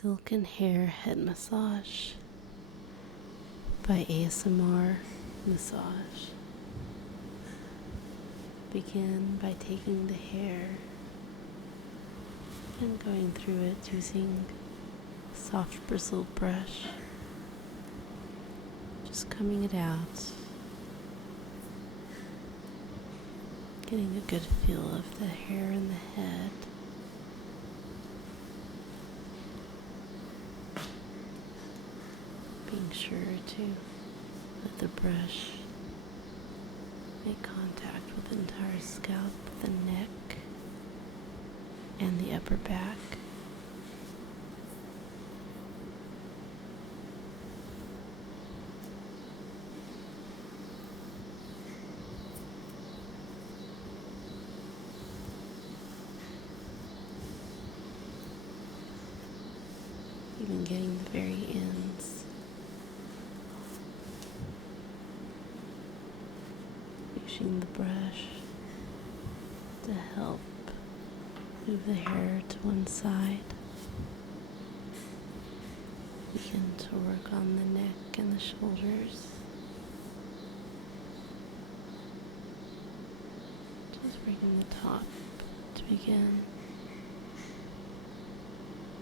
Silken Hair Head Massage by ASMR Massage. Begin by taking the hair and going through it using a soft bristled brush, just combing it out, getting a good feel of the hair in the head. Being sure to let the brush make contact with the entire scalp, the neck, and the upper back. Even getting the very ends. Using the brush to help move the hair to one side. Begin to work on the neck and the shoulders. Just bringing the top to begin.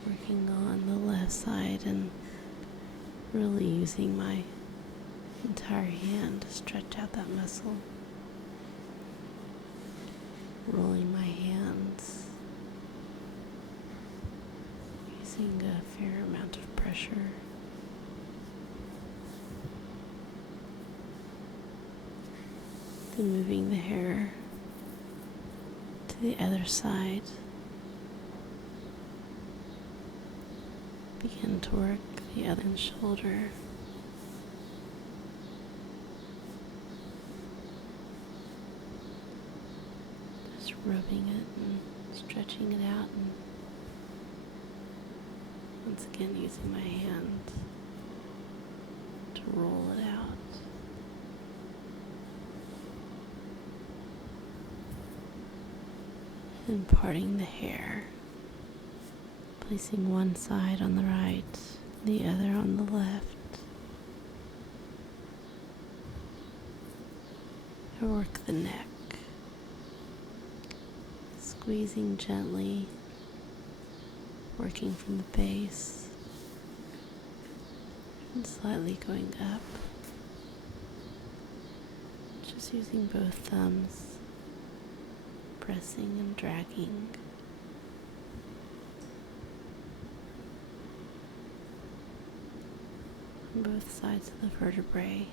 Working on the left side and really using my entire hand to stretch out that muscle. Rolling my hands, using a fair amount of pressure. Then moving the hair to the other side. Begin to work the other shoulder. Just rubbing it and stretching it out, and once again using my hand to roll it out. And parting the hair. Placing one side on the right, the other on the left. I work the neck, squeezing gently, working from the base, and slightly going up. Just using both thumbs, pressing and dragging. Both sides of the vertebrae.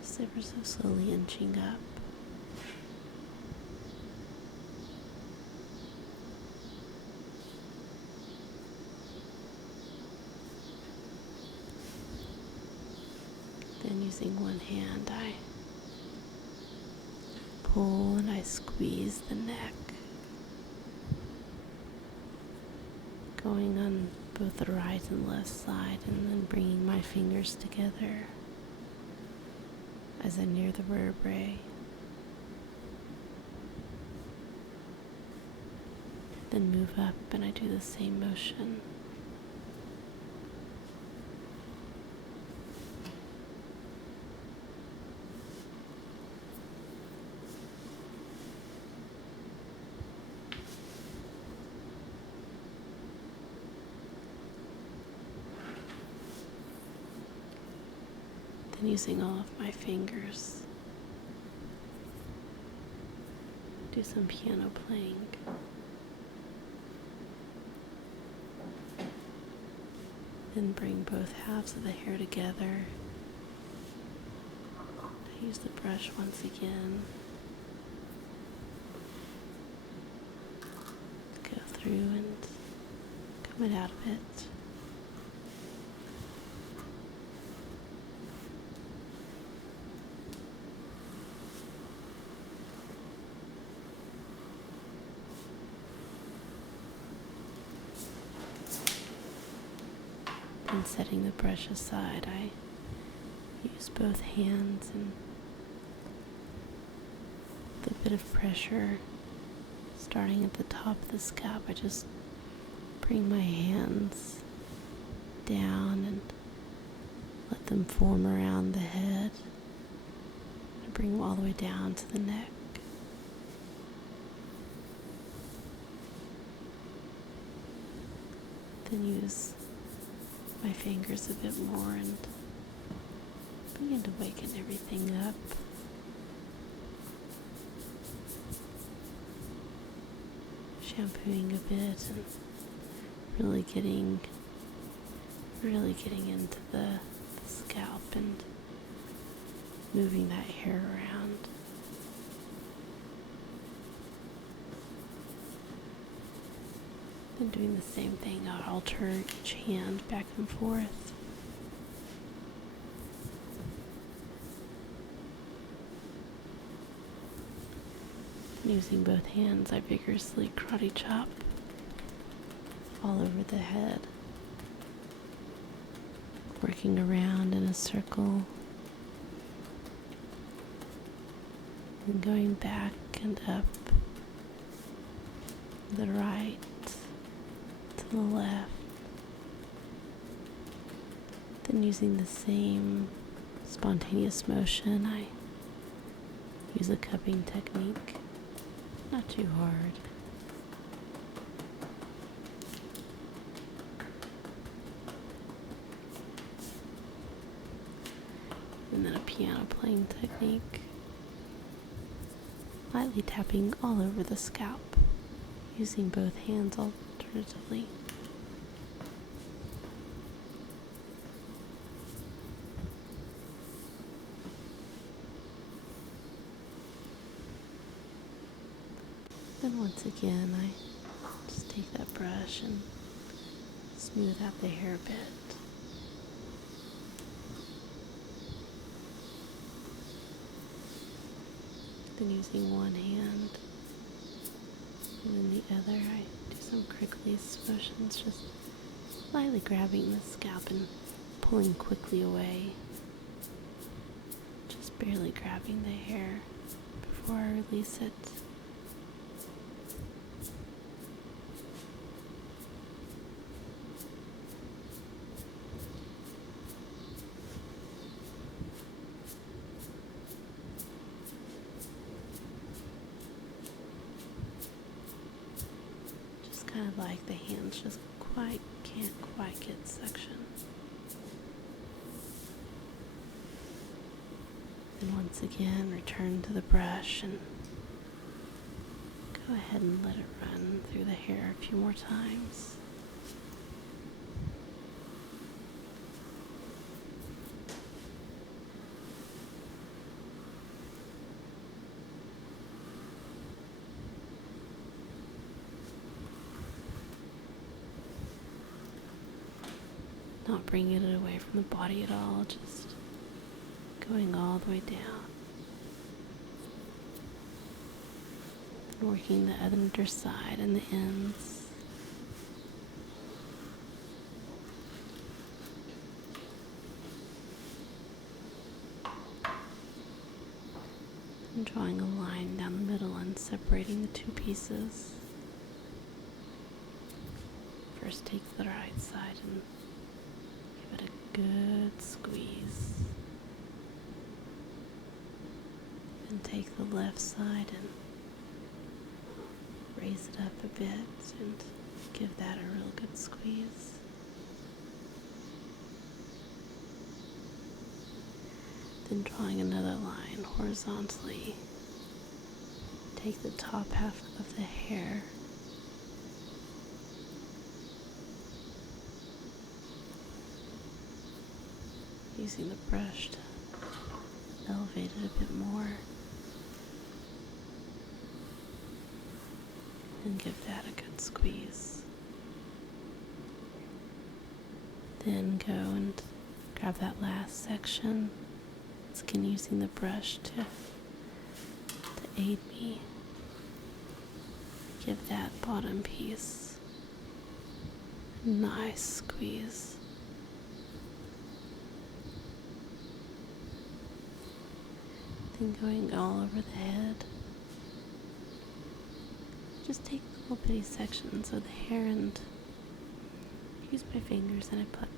Just ever so slowly inching up. Then using one hand, I pull and I squeeze the neck. Going on both the right and left side, and then bringing my fingers together as I near the vertebrae. Then move up and I do the same motion. Using all of my fingers, do some piano playing. Then bring both halves of the hair together. I use the brush once again. Go through and comb it out a bit. And setting the brush aside, I use both hands and the bit of pressure starting at the top of the scalp. I just bring my hands down and let them form around the head. I bring them all the way down to the neck. Then use my fingers a bit more and begin to waken everything up. Shampooing a bit and really getting into the scalp and moving that hair around. Then doing the same thing, I'll alter each hand back and forth. And using both hands, I vigorously karate chop all over the head, working around in a circle and going back and up, the right to the left. Then using the same spontaneous motion, I use a cupping technique, not too hard. And then a piano playing technique, lightly tapping all over the scalp, using both hands alternatively. Then once again, I just take that brush and smooth out the hair a bit. Then using one hand and then the other, I do some crinkly motions, just lightly grabbing the scalp and pulling quickly away. Just barely grabbing the hair before I release it. Kind of like the hands just can't quite get suction. And once again, return to the brush and go ahead and let it run through the hair a few more times. Not bringing it away from the body at all, just going all the way down. And working the other side and the ends. And drawing a line down the middle and separating the two pieces. First take the right side and give it a good squeeze. Then take the left side and raise it up a bit and give that a real good squeeze. Then drawing another line horizontally, take the top half of the hair using the brush to elevate it a bit more and give that a good squeeze. Then go and grab that last section. Once again, using the brush to aid me. Give that bottom piece a nice squeeze. Then going all over the head, just take little bitty sections of the hair and use my fingers and I pluck,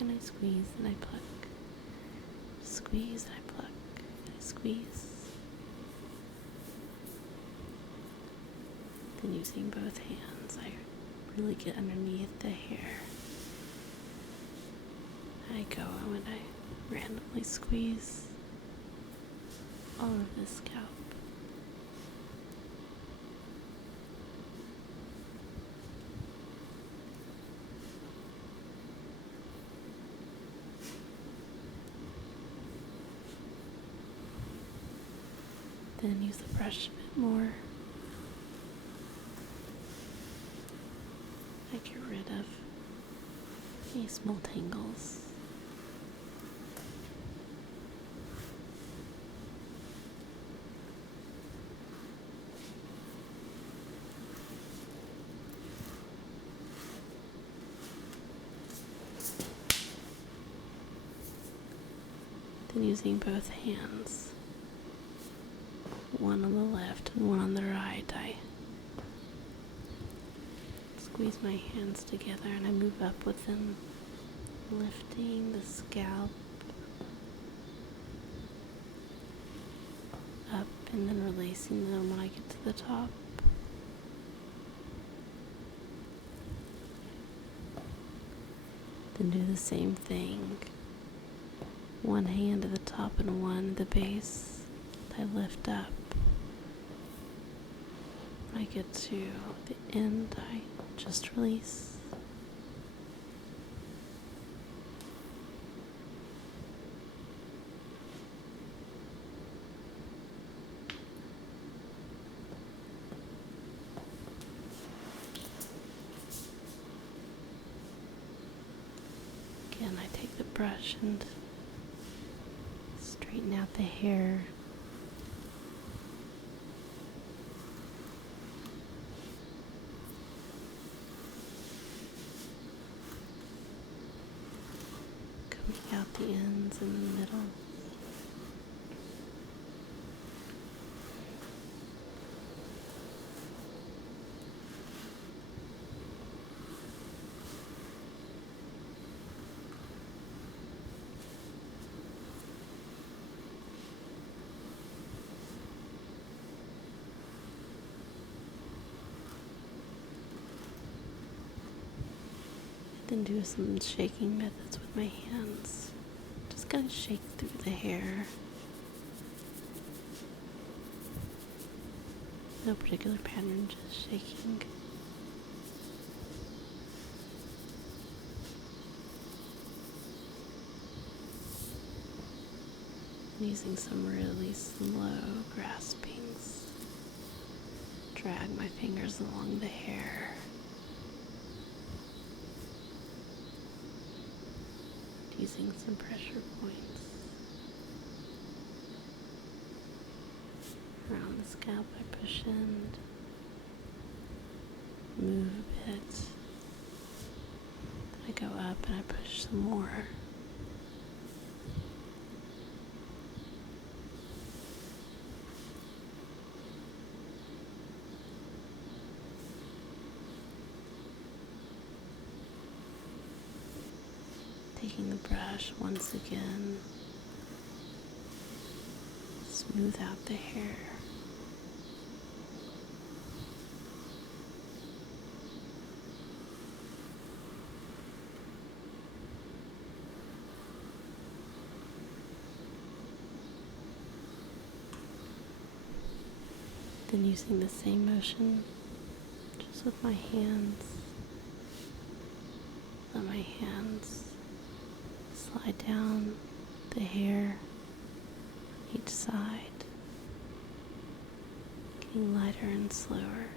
and I squeeze and I pluck, squeeze and I pluck, and I squeeze. Then using both hands, I really get underneath the hair. I go and I randomly squeeze all of the scalp. Then use the brush a bit more. I get rid of any small tangles. Then using both hands, one on the left and one on the right, I squeeze my hands together and I move up with them, lifting the scalp up and then releasing them when I get to the top. Then do the same thing. One hand at the top and one at the base. I lift up. When I get to the end, I just release. Again, I take the brush and straighten out the hair. Coming out the ends in the middle. Then do some shaking methods with my hands. Just kind of shake through the hair. No particular pattern, just shaking. And using some really slow graspings. Drag my fingers along the hair. Using some pressure points around the scalp. I push in, move a bit. Then I go up and I push some more. Taking the brush once again, smooth out the hair. Then using the same motion, just with my hands, let my hands slide down the hair on each side, getting lighter and slower.